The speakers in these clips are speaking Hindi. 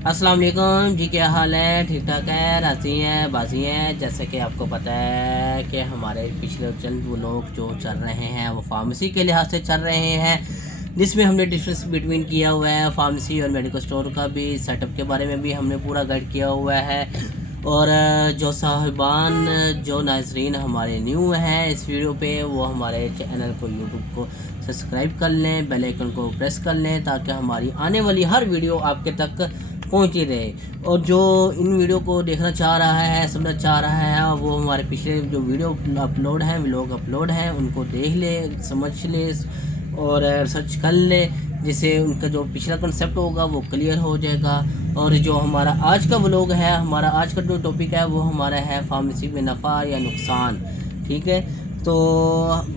अस्सलाम वालेकुम जी, क्या हाल है? ठीक ठाक है, राजी हैं, बाजी हैं। जैसे कि आपको पता है कि हमारे पिछले चंद वो लोग जो चल रहे हैं वो फार्मेसी के लिहाज से चल रहे हैं, जिसमें हमने डिफरेंस बिटवीन किया हुआ है फार्मेसी और मेडिकल स्टोर का भी सेटअप के बारे में भी हमने पूरा गाइड किया हुआ है। और जो साहिबान जो नाजरीन हमारे न्यू हैं इस वीडियो पे, वो हमारे चैनल को यूट्यूब को सब्सक्राइब कर लें, बेल आइकन को प्रेस कर लें, ताकि हमारी आने वाली हर वीडियो आपके तक पहुंची रहे। और जो इन वीडियो को देखना चाह रहा है, समझना चाह रहा है, वो हमारे पिछले जो वीडियो अपलोड हैं, व्लॉग अपलोड हैं, उनको देख ले, समझ ले और सर्च कर ले, जिससे उनका जो पिछला कंसेप्ट होगा वो क्लियर हो जाएगा। और जो हमारा आज का व्लॉग है, हमारा आज का जो टॉपिक है वो हमारा है फार्मेसी में नफ़ा या नुकसान। ठीक है, तो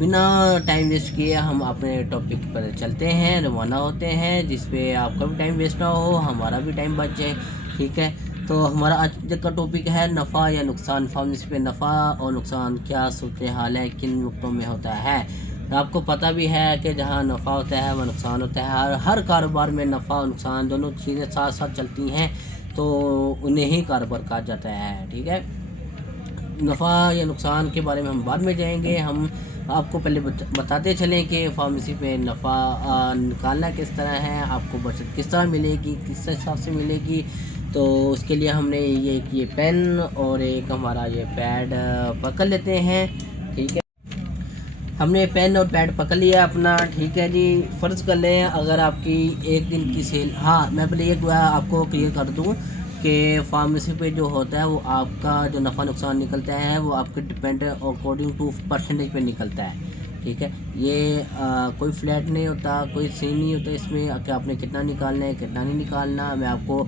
बिना टाइम वेस्ट किए हम अपने टॉपिक पर चलते हैं, रवाना होते हैं, जिस पे आपका भी टाइम वेस्ट ना हो, हमारा भी टाइम बच जाए। ठीक है, तो हमारा आज का टॉपिक है नफ़ा या नुकसान। फार्मेसी पे नफ़ा और नुकसान क्या सूरत हाल है, किन वक्तों में होता है। आपको पता भी है कि जहाँ नफ़ा होता है वह नुकसान होता है। हर कारोबार में नफ़ा और नुकसान दोनों चीज़ें साथ साथ चलती हैं, तो उन्हें ही कारोबार कहा जाता है। ठीक है, नफ़ा या नुकसान के बारे में हम बाद में जाएंगे। हम आपको पहले बताते चलें कि फार्मेसी पे नफ़ा निकालना किस तरह है, आपको बचत किस तरह मिलेगी, किस हिसाब से मिलेगी। तो उसके लिए हमने ये पेन और एक हमारा ये पैड पकड़ लेते हैं। ठीक है, हमने पेन और पैड पकड़ लिया अपना। ठीक है जी, फ़र्ज़ कर लें अगर आपकी एक दिन की सेल, हाँ मैं पहले एक आपको क्लियर कर दूँ कि फार्मेसी पे जो होता है वो आपका जो नफ़ा नुकसान निकलता है वो आपके डिपेंड अकॉर्डिंग टू परसेंटेज पे निकलता है। ठीक है, ये कोई फ्लैट नहीं होता, कोई सीन नहीं होता इसमें कि आपने कितना निकालना है कितना नहीं निकालना। मैं आपको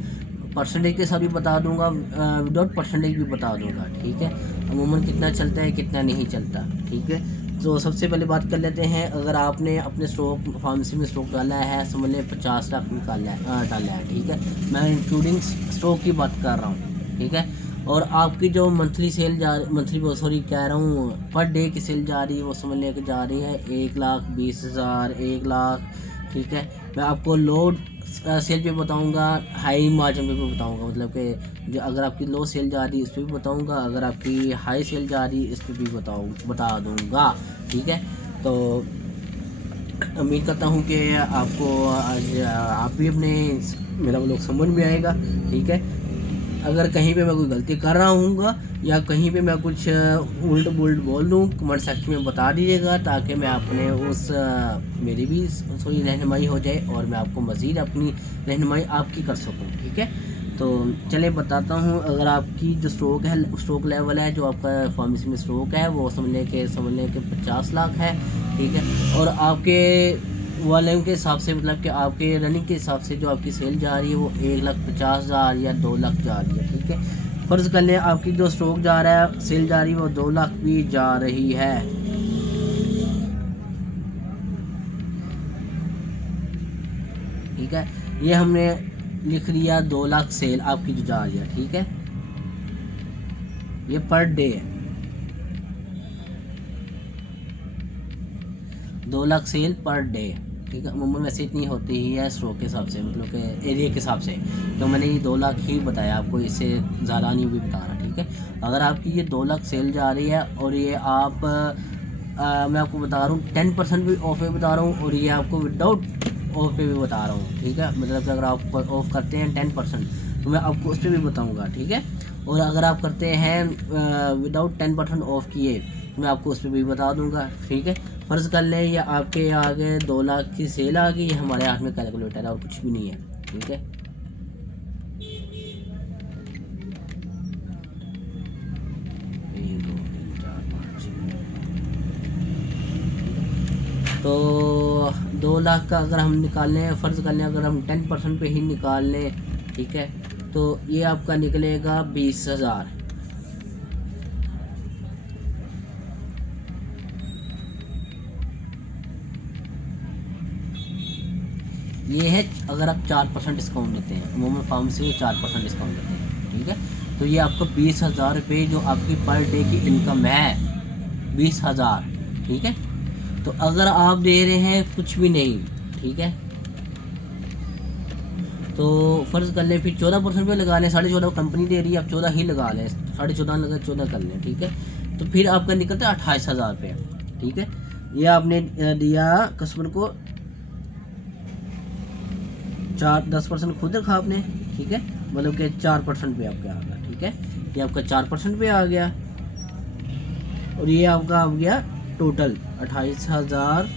परसेंटेज के साथ भी बता दूंगा, विदाउट परसेंटेज भी बता दूंगा। ठीक है, अमूमन कितना चलता है कितना नहीं चलता। ठीक है, तो सबसे पहले बात कर लेते हैं। अगर आपने अपने स्टॉक फार्मेसी में स्टॉक डाला है, समझ लें 50 लाख निकाला है डाला है। ठीक है, मैं इंक्लूडिंग स्टॉक की बात कर रहा हूँ। ठीक है, और आपकी जो मंथली सेल मंथली सॉरी कह रहा हूँ, पर डे की सेल जा रही है, वो समझ लेके जा रही है 1,20,000, 1 लाख। ठीक है, मैं आपको लोड सेल पे बताऊंगा, हाई मार्जिन पे भी बताऊंगा, मतलब कि जो अगर आपकी लो सेल जा रही है इस पर भी बताऊंगा, अगर आपकी हाई सेल जा रही है इस पर भी बता दूंगा। ठीक है, तो उम्मीद करता हूँ कि आपको आज आप भी अपने मेरा वो लोग समझ में आएगा। ठीक है, अगर कहीं पे मैं कोई गलती कर रहा हूँ या कहीं पे मैं कुछ उल्ट बुल्ट बोल दूँ, कमेंट सेक्शन में बता दीजिएगा, ताकि मैं अपने उस मेरी भी थोड़ी रहनुमाई हो जाए और मैं आपको मज़ीद अपनी रहनुमाई आपकी कर सकूँ। ठीक है, तो चले बताता हूँ। अगर आपकी जो स्टॉक लेवल है, जो आपका फार्मेसी में स्टॉक है, वो समझ लें कि 50 लाख है। ठीक है, और आपके वॉल्यूम के हिसाब से, मतलब कि आपके रनिंग के हिसाब से जो आपकी सेल जा रही है वो 1,50,000 या 2 लाख जा रही है। ठीक है, फ़र्ज़ कर लें आपकी जो स्टॉक जा रहा है, सेल जा रही है वो 2 लाख भी जा रही है। ठीक है, ये हमने लिख लिया 2 लाख सेल आपकी जो जा रही है। ठीक है, ये पर डे है, 2 लाख सेल पर डे। ठीक है, अमूमन वैसे इतनी होती ही है स्ट्रोक के हिसाब से, मतलब कि एरिया के हिसाब से, तो मैंने ये 2 लाख ही बताया आपको, इससे ज़्यादा नहीं भी बता रहा। ठीक है, अगर आपकी ये 2 लाख सेल जा रही है और ये आप मैं आपको बता रहा हूँ 10% भी ऑफ पे बता रहा हूँ, और ये आपको विदाउट ऑफ पे भी बता रहा हूँ। ठीक है, मतलब कि अगर आप ऑफ करते हैं 10% तो मैं आपको उस पर भी बताऊँगा। ठीक है, और अगर आप करते हैं विदाउट 10% ऑफ किए तो मैं आपको उस पर भी बता दूँगा। ठीक है, फ़र्ज़ कर लें या आपके आगे 2 लाख की सेल आ गई, हमारे हाथ में कैलकुलेटर है और कुछ भी नहीं है। ठीक है, तो 2 लाख का अगर हम निकाल लें, फ़र्ज़ कर लें अगर हम 10% पे ही निकाल लें, ठीक है, तो ये आपका निकलेगा 20,000। ये है अगर आप 4% डिस्काउंट देते हैं, अमूमन फार्मेसी में 4% डिस्काउंट देते हैं। ठीक है, तो ये आपको 20,000 रुपये जो आपकी पर डे की इनकम है, 20,000। ठीक है, तो अगर आप दे रहे हैं कुछ भी नहीं, ठीक है, तो फ़र्ज़ कर लें फिर 14% पे लगा लें, 14.5 कंपनी दे रही है, आप 14 ही लगा लें, 14.5 लगा 14 कर लें, ठीक है। तो फिर आपका निकलता है 28,000 रुपये, ठीक है। ये आपने दिया कस्टमर को 10% खुद रखा आपने, ठीक है, मतलब कि 4% पे आपका आ गया, ठीक है। ये आपका 4% पे आ गया और ये आपका आ गया टोटल 28,000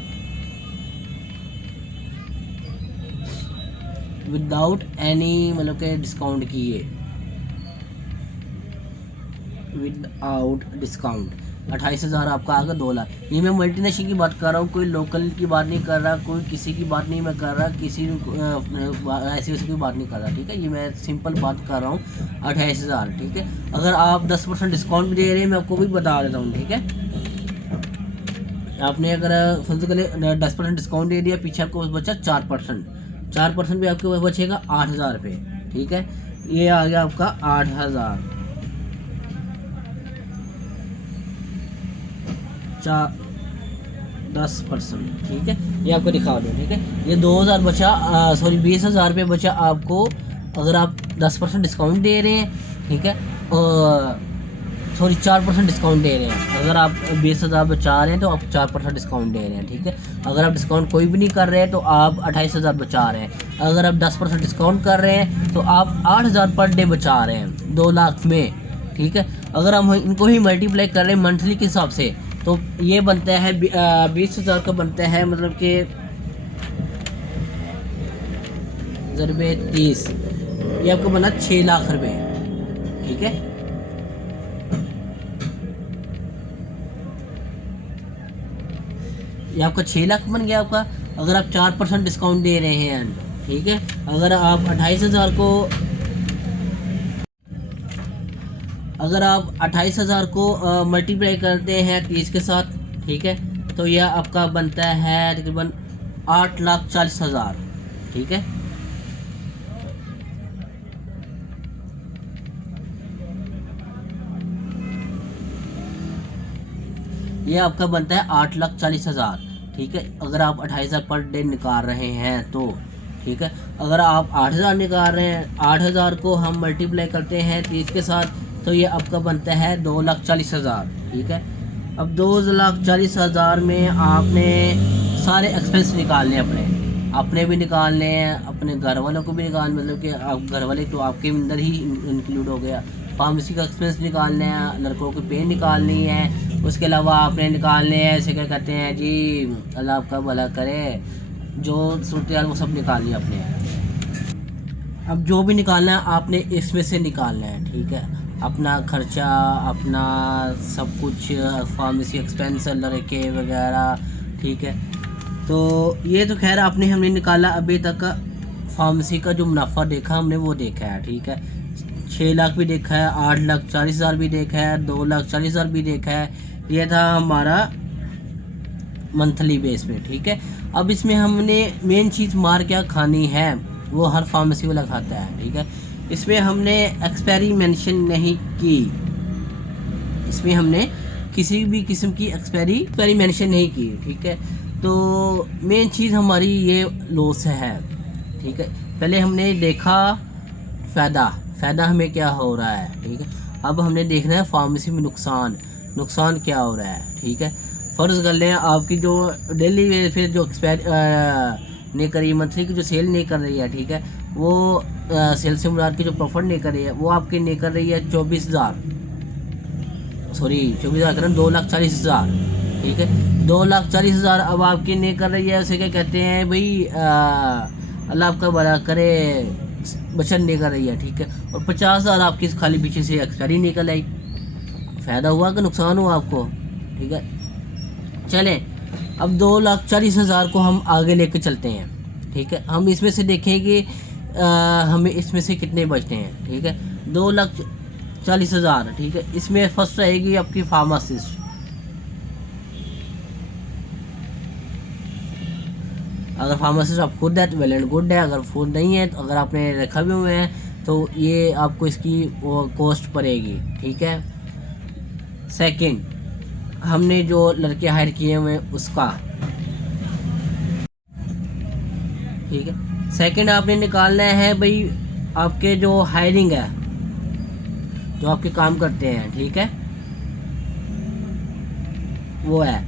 विदाउट एनी मतलब के डिस्काउंट किए, विदाउट डिस्काउंट 28,000 आपका आ गया 2 लाख। ये मैं मल्टीनेशनल की बात कर रहा हूँ, कोई लोकल की बात नहीं कर रहा, कोई किसी की बात नहीं मैं कर रहा, किसी ऐसी वैसी कोई बात नहीं कर रहा, ठीक है। ये मैं सिंपल बात कर रहा हूँ 28,000, ठीक है। अगर आप 10% डिस्काउंट भी दे रहे हैं, मैं आपको भी बता देता हूँ, ठीक है। आपने अगर फर्ज कर 10% डिस्काउंट दे दिया, पीछे आपको बचा 4% भी आपके बचेगा 8,000 रुपये, ठीक है। ये आ गया आपका 8,000 10%, ठीक है। ये आपको दिखा दो, ठीक है। ये 2,000 बचा, सॉरी 20,000 रुपये बचा आपको अगर आप 10% डिस्काउंट दे रहे हैं, ठीक है। सॉरी 4% डिस्काउंट दे रहे हैं। अगर आप 20,000 बचा रहे हैं तो आप 4% डिस्काउंट दे रहे हैं, ठीक है। अगर आप डिस्काउंट कोई भी नहीं कर रहे हैं तो आप 28,000 बचा रहे हैं। अगर आप 10% डिस्काउंट कर रहे हैं तो आप 8,000 पर डे बचा रहे हैं 2 लाख में, ठीक है। अगर हम इनको ही मल्टीप्लाई कर रहे हैं मंथली के हिसाब से तो ये बनता है 20,000 का बनता है, मतलब कि ज़रबे 30, ये आपको बना 6 लाख रुपए, ठीक है। ये आपका 6 लाख बन गया आपका, अगर आप 4% डिस्काउंट दे रहे हैं, ठीक है। अगर आप 28,000 को मल्टीप्लाई करते हैं 30 के साथ, ठीक है, तो यह आपका बनता है तकरीबन 8,40,000, ठीक है। ये आपका बनता है 8,40,000, ठीक है। अगर आप 28,000 पर डे निकाल रहे हैं तो, ठीक है। अगर आप 8,000 निकाल रहे हैं, 8,000 को हम मल्टीप्लाई करते हैं 30 के साथ तो ये आपका बनता है 2,40,000, ठीक है। अब 2,40,000 में आपने सारे एक्सपेंस निकालने अपने भी निकालने हैं, अपने घर वालों को भी निकालने, मतलब कि आप घर वाले तो आपके अंदर ही इंक्लूड हो गया। फार्मेसी का एक्सपेंस निकालने हैं, लड़कों की पे निकालनी है, उसके अलावा आपने निकालने हैं ऐसे क्या कहते हैं जी, अल्लाह आपका भला करे, जो सूरत वो सब निकालनी है अपने। अब जो भी निकालना है आपने इसमें से निकालना है, ठीक है। अपना खर्चा, अपना सब कुछ, फार्मेसी एक्सपेंस लड़के वगैरह, ठीक है। तो ये तो खैर हमने निकाला अभी तक का फार्मेसी का जो मुनाफा देखा हमने वो देखा है, ठीक है। 6 लाख भी देखा है, 8,40,000 भी देखा है, 2,40,000 भी देखा है। ये था हमारा मंथली बेस पे, ठीक है। अब इसमें हमने मेन चीज़ मार क्या खानी है वो हर फार्मेसी वाला खाता है, ठीक है। इसमें हमने एक्सपायरी मेंशन नहीं की, इसमें हमने किसी भी किस्म की एक्सपायरी मेंशन नहीं की, ठीक है। तो मेन चीज़ हमारी ये लॉस है, ठीक है। पहले हमने देखा फ़ायदा हमें क्या हो रहा है, ठीक है। अब हमने देखना है फार्मेसी में नुकसान क्या हो रहा है, ठीक है। फ़र्ज़ कर लें आपकी जो डेली बेस पे जो एक्सपायर नहीं कर रही, मंथली की जो सेल नहीं कर रही है, ठीक है, वो सेल से मुराद की जो प्रॉफिट नहीं कर रही है वो आपकी नहीं कर रही है 24,000 करें 2,40,000, ठीक है। 2,40,000 अब आपकी नहीं कर रही है, उसे क्या कहते हैं भाई, अल्लाह आपका भला करे, बचत नहीं कर रही है, ठीक है। और 50,000 आपकी खाली पीछे से एक्सपायरी निकल आई, फ़ायदा हुआ कि नुकसान हुआ आपको, ठीक है। चलें अब 2,40,000 को हम आगे लेके चलते हैं, ठीक है। हम इसमें से देखेंगे हमें इसमें से कितने बचते हैं, ठीक है। 2,40,000, ठीक है। इसमें फर्स्ट रहेगी आपकी फार्मासिस्ट, अगर फार्मासिस्ट आप खुद है तो वेल एंड गुड है, अगर खुद नहीं है तो अगर आपने रखा भी हुए हैं तो ये आपको इसकी वो कॉस्ट पड़ेगी, ठीक है। सेकंड, हमने जो लड़के हायर किए हुए हैं उसका, ठीक है। सेकंड आपने निकालना है भाई आपके जो हायरिंग है, जो आपके काम करते हैं, ठीक है, वो है।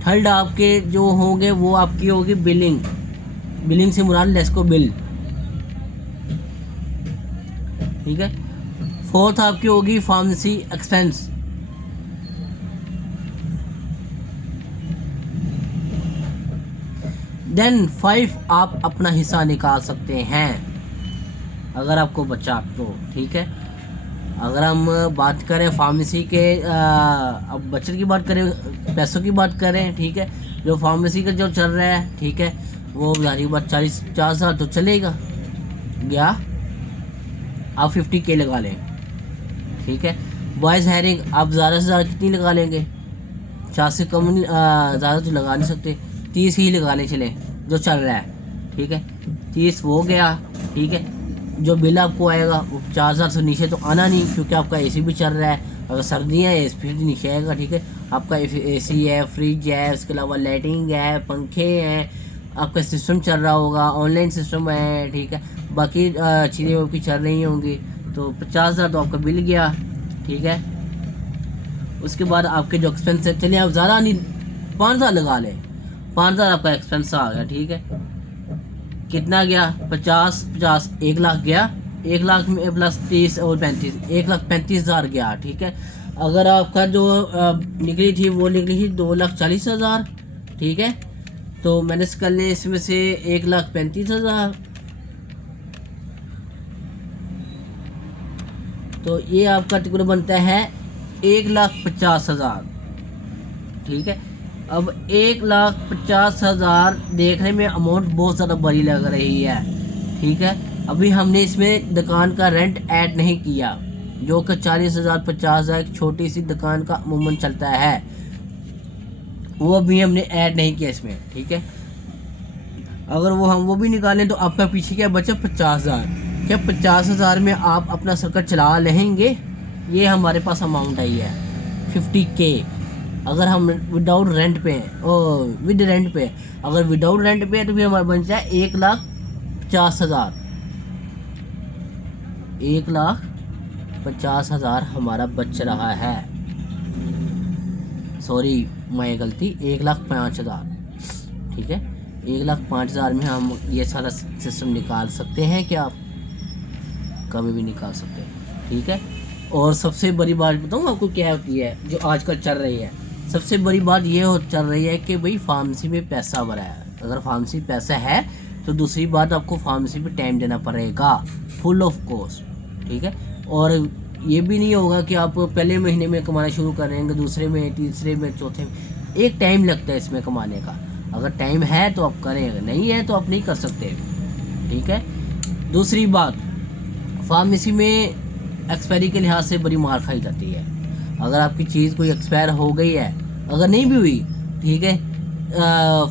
थर्ड आपके जो होंगे वो आपकी होगी बिलिंग, बिलिंग से मुराद लेस्को बिल, ठीक है। फोर्थ आपकी होगी फार्मेसी एक्सपेंस, देन 5 आप अपना हिस्सा निकाल सकते हैं अगर आपको बचा तो, ठीक है। अगर हम बात करें फार्मेसी के अब बचत की बात करें, पैसों की बात करें, ठीक है, जो फार्मेसी का जो चल रहा है, ठीक है, वो जारी बात 40-50 तो चलेगा गया, आप 50K लगा लें, ठीक है। बॉयज़ हायरिंग आप ज़्यादा से ज़्यादा कितनी लगा लेंगे, 50 से कम ज़्यादा तो लगा नहीं सकते, 30 ही लगाने चले जो चल रहा है, ठीक है। 30 वो गया, ठीक है। जो बिल आपको आएगा वो 4000 से नीचे तो आना नहीं, क्योंकि आपका एसी भी चल रहा है। अगर सर्दियाँ है एसी फिर नीचे आएगा, ठीक है। आपका एसी है, फ्रिज है, उसके अलावा लाइटिंग है, पंखे हैं, आपका सिस्टम चल रहा होगा, ऑनलाइन सिस्टम है, ठीक है। बाकी चीज़ें आपकी चल रही होंगी, तो 50,000 तो आपका बिल गया, ठीक है। उसके बाद आपके जो एक्सपेंस है, चलिए आप ज़्यादा नहीं 5,000 लगा लें, 5,000 आपका एक्सपेंस आ गया, ठीक है। कितना गया, 50 1 लाख गया, 1 लाख में प्लस 30 और 35, 1,35,000 गया, ठीक है। अगर आपका जो निकली थी वो निकली थी 2,40,000, ठीक है। तो मैनेज कर लें इसमें से 1,35,000, तो ये आपका टुकड़ा बनता है 1,50,000, ठीक है। अब 1,50,000 देखने में अमाउंट बहुत ज़्यादा बड़ी लग रही है, ठीक है। अभी हमने इसमें दुकान का रेंट ऐड नहीं किया, जो कि 40,000 50,000 एक छोटी सी दुकान का अमूमन चलता है, वो भी हमने ऐड नहीं किया इसमें, ठीक है। अगर वो भी निकालें तो आपका पीछे क्या बचा, 50,000। क्या 50,000 में आप अपना सर्कल चला लेंगे? ये हमारे पास अमाउंट आई है 50K। अगर हम विदाउट रेंट पे हैं, ओ विद रेंट पे, अगर विदाउट रेंट पे है तो फिर हमारा बन जाए 1,50,000। 1,50,000 हमारा बच रहा है, सॉरी मैं गलती, 1,05,000, ठीक है। 1,05,000 में हम ये सारा सिस्टम निकाल सकते हैं, क्या आप कभी भी निकाल सकते हैं, ठीक है। और सबसे बड़ी बात बताऊँ आपको क्या होती है जो आजकल चल रही है, सबसे बड़ी बात ये चल रही है कि भाई फार्मेसी में पैसा भरा है। अगर फार्मेसी पैसा है तो दूसरी बात आपको फार्मेसी पे टाइम देना पड़ेगा फुल ऑफ कोर्स, ठीक है। और ये भी नहीं होगा कि आप पहले महीने में कमाना शुरू करेंगे, दूसरे में, तीसरे में, चौथे में, एक टाइम लगता है इसमें कमाने का। अगर टाइम है तो आप करें, अगर नहीं है तो आप नहीं कर सकते, ठीक है। दूसरी बात, फार्मेसी में एक्सपायरी के लिहाज से बड़ी मार खाई जाती है। अगर आपकी चीज़ कोई एक्सपायर हो गई है, अगर नहीं भी हुई, ठीक है,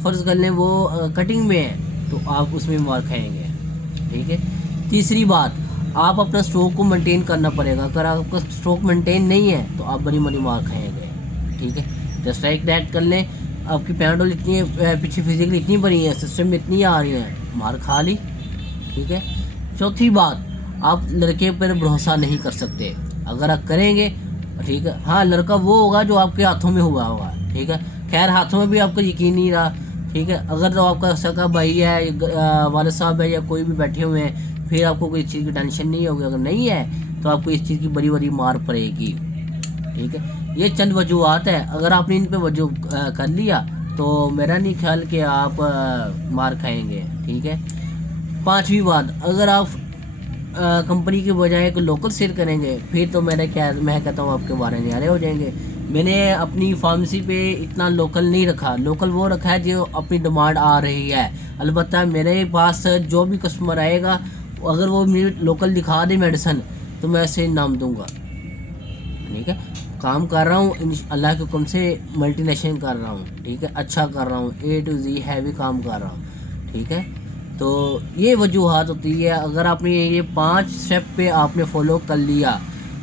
फ़र्ज़ कर लें वो कटिंग में है, तो आप उसमें मार खाएंगे, ठीक है। तीसरी बात, आप अपना स्टॉक को मेंटेन करना पड़ेगा। अगर आपका स्टॉक मेंटेन नहीं है तो आप बड़ी बड़ी मार खाएंगे, ठीक है। जस्ट लाइक दैट कर लें, आपकी पैराडोल इतनी पीछे फिजिकली इतनी बड़ी है, सिस्टम में इतनी आ रही है, मार खा ली, ठीक है। चौथी बात, आप लड़के पर भरोसा नहीं कर सकते। अगर आप करेंगे, ठीक है, हाँ लड़का वो होगा जो आपके हाथों में हुआ होगा, ठीक है। खैर हाथों में भी आपको यकीन नहीं रहा, ठीक है। अगर तो आपका सगा भाई है, वालिद साहब है, या कोई भी बैठे हुए हैं, फिर आपको कोई चीज़ की टेंशन नहीं होगी। अगर नहीं है तो आपको इस चीज़ की बड़ी बड़ी मार पड़ेगी, ठीक है। ये चंद वजूहत है, अगर आपने इन पर वजू कर लिया तो मेरा नहीं ख्याल कि आप मार खाएंगे, ठीक है। पांचवी बात, अगर आप कंपनी के बजाय कोई लोकल सेल करेंगे, फिर तो मैं कहता हूँ आपके बारे में न्यारे हो जाएंगे। मैंने अपनी फार्मेसी पे इतना लोकल नहीं रखा, लोकल वो रखा है जो अपनी डिमांड आ रही है। अलबत्ता मेरे पास जो भी कस्टमर आएगा, अगर वो मेरी लोकल दिखा दे मेडिसिन, तो मैं ऐसे नाम दूंगा, ठीक है। काम कर रहा हूँ अल्लाह के हुक्म से, मल्टीनेशनल कर रहा हूँ, ठीक है, अच्छा कर रहा हूँ, A to Z हैवी काम कर रहा हूँ, ठीक है। तो ये वजूहत होती है। अगर आपने ये 5 स्टेप पे आपने फॉलो कर लिया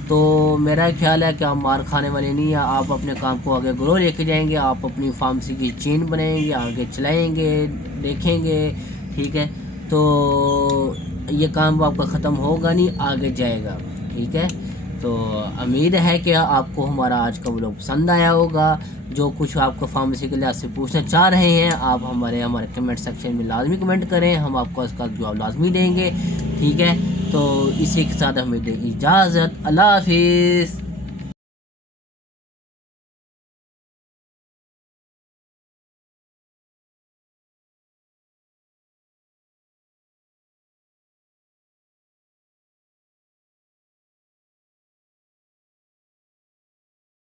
तो मेरा ख्याल है कि आप मार खाने वाले नहीं हैं। आप अपने काम को आगे ग्रो लेके जाएंगे, आप अपनी फार्मेसी की चेन बनाएंगे, आगे चलाएंगे, देखेंगे, ठीक है। तो ये काम आपका ख़त्म होगा नहीं, आगे जाएगा। ठीक है, तो उम्मीद है कि आपको हमारा आज का व्लॉग पसंद आया होगा। जो कुछ आपको फार्मेसी के लिहाज से पूछना चाह रहे हैं आप हमारे कमेंट सेक्शन में लाजमी कमेंट करें, हम आपको उसका जवाब लाजमी देंगे। ठीक है, तो इसी के साथ हमें दे इजाज़त। अल्लाह हाफिज़।